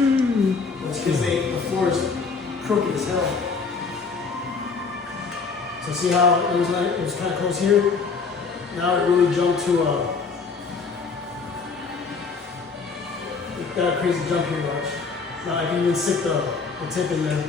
That's because the floor is crooked as hell. So see how it was kind of close here? Now it really jumped to it got a crazy jump here, watch. Now I can even stick the tip in there.